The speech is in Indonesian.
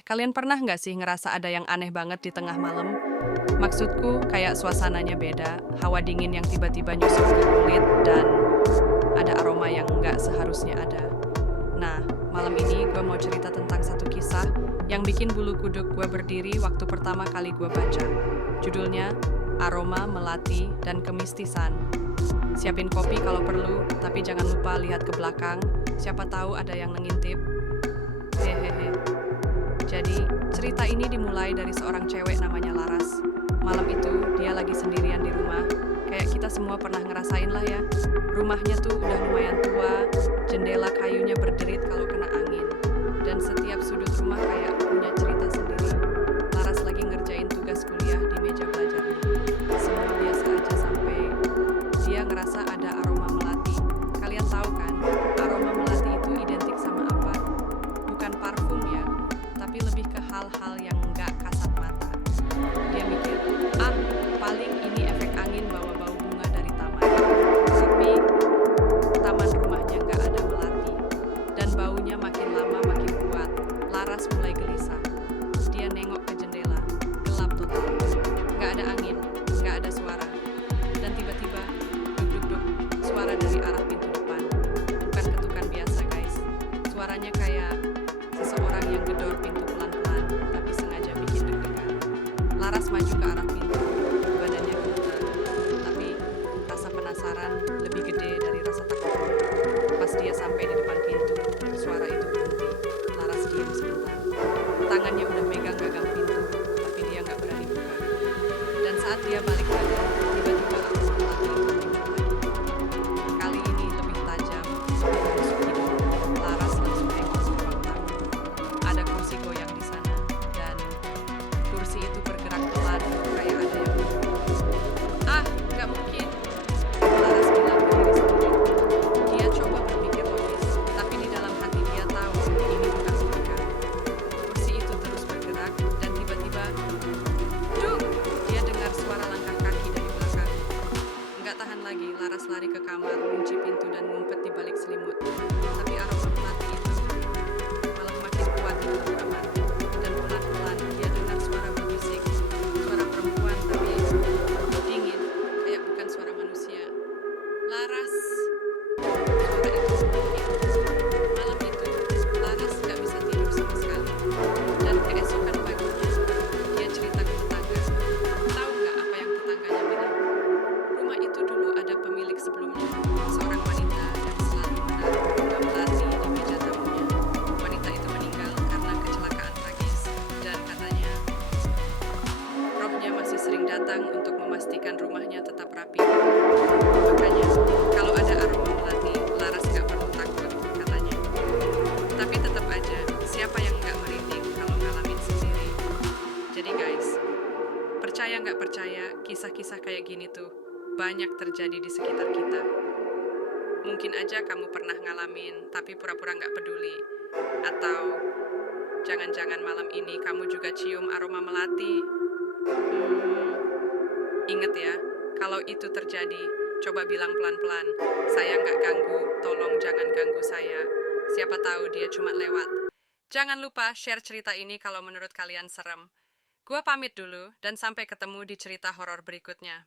Kalian pernah nggak sih ngerasa ada yang aneh banget di tengah malam? Maksudku, kayak suasananya beda, hawa dingin yang tiba-tiba nyusup ke kulit, dan ada aroma yang nggak seharusnya ada. Nah, malam ini gue mau cerita tentang satu kisah yang bikin bulu kuduk gue berdiri waktu pertama kali gue baca. Judulnya, Aroma Melati dan Kemistisan. Siapin kopi kalau perlu, tapi jangan lupa lihat ke belakang, siapa tahu ada yang ngintip. Hehehe. Jadi, cerita ini dimulai dari seorang cewek namanya Laras. Malam itu, dia lagi sendirian di rumah. Kayak kita semua pernah ngerasain lah ya. Rumahnya tuh udah lumayan tua, jendela kayunya berderit kalau kena angin. Dan setiap sudut rumah kayak punya cerita sendiri. Laras lagi ngerjain tugas kuliah di meja belajarnya. Semua biasa aja sampai dia ngerasa ada aroma melati. Kalian tahu kan, aroma melati itu identik sama apa? Bukan parfum ya, tapi lebih ke hal-hal yang nggak kasat mata. Dia mikir, paling ini efek angin bawa bau bunga dari taman. Tapi taman rumahnya nggak ada melati. Dan baunya makin lama makin kuat. Laras mulai gelisah. Dia nengok ke jendela, gelap total. Nggak ada angin, nggak ada suara. Dan tiba-tiba, duk-duk-duk, suara dari arah pintu depan. Bukan ketukan biasa guys. Suaranya kayak seseorang yang gedor pintu pelan-pelan, tapi sengaja bikin deg-degan. Laras maju ke arah pintu, badannya gemetar, tapi rasa penasaran lebih gede dari rasa takut. Pas dia sampai di depan pintu, suara itu berhenti. Laras diam sebentar. Tangannya udah megang gagang pintu, tapi dia nggak berani buka. Dan saat dia balik lagi, tiba-tiba aroma melati itu muncul lagi. Kali ini lebih tajam, lebih menusuk hidung. Laras langsung nengok ke ruang tamu. Ada kursi goyang di sana, dan kursi itu bergerak pelan, kayak ada yang nggak mungkin. Laras bilang ke diri sendiri. Dia coba berpikir logis, tapi di dalam hati dia tahu ini bukan logika. Kursi itu terus bergerak, dan tiba-tiba, duk! Dia dengar suara langkah kaki dari belakang. Nggak tahan lagi, Laras lari ke kamar, kunci pintu dan ngumpet di balik selimut. Tapi aroma melati itu malah makin kuat di dalam kamar. Dan pelan-pelan dia dengar suara berbisik. Suara perempuan tapi dingin, kayak bukan suara manusia. Laras. Suara itu semakin. Malam itu, Laras gak bisa tidur sama sekali. Dan keesokan paginya, dia cerita ke tetangga. Tahu nggak apa yang tetangganya bilang? Rumah itu dulu ada pemilik sebelumnya, seorang wanita yang selalu menaruh bunga melati di meja tamunya. Wanita itu meninggal karena kecelakaan tragis, dan katanya rohnya masih sering datang untuk memastikan rumahnya tetap rapi. Makanya, kalau ada aroma melati, Laras gak perlu takut, katanya. Tapi tetap aja, siapa yang gak merinding kalau ngalamin sendiri? Jadi guys, percaya nggak percaya, kisah-kisah kayak gini tuh banyak terjadi di sekitar kita. Mungkin aja kamu pernah ngalamin, tapi pura-pura nggak peduli. Atau jangan-jangan malam ini kamu juga cium aroma melati. Ingat ya, kalau itu terjadi, coba bilang pelan-pelan, saya nggak ganggu, tolong jangan ganggu saya. Siapa tahu dia cuma lewat. Jangan lupa share cerita ini kalau menurut kalian serem. Gua pamit dulu, dan sampai ketemu di cerita horor berikutnya.